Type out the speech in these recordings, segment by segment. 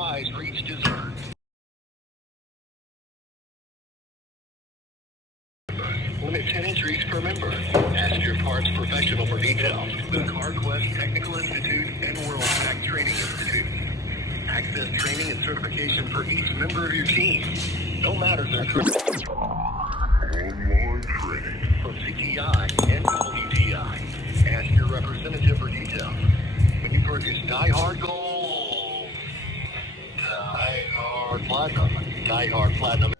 fries for each dessert. Limit 10 entries per member. Ask your parts professional for details. The CarQuest Technical Institute and World Tech Training Institute. Access training and certification for each member of your team. No matter their online training from CTI and WTI. Ask your representative for details. When you purchase Die Hard Gold, Die Hard Platinum, Die Hard Platinum.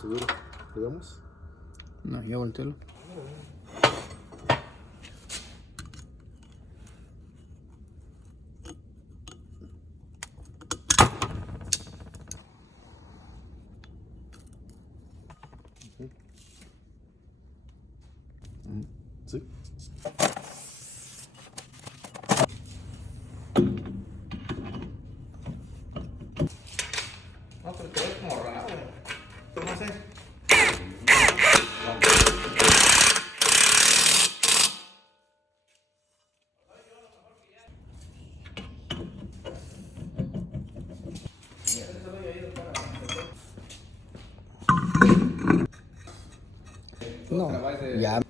¿Seguro? ¿Le damos? No, ya voltealo. Sí. No, pero te ves como raro. ¿Tú no sé? No, ya.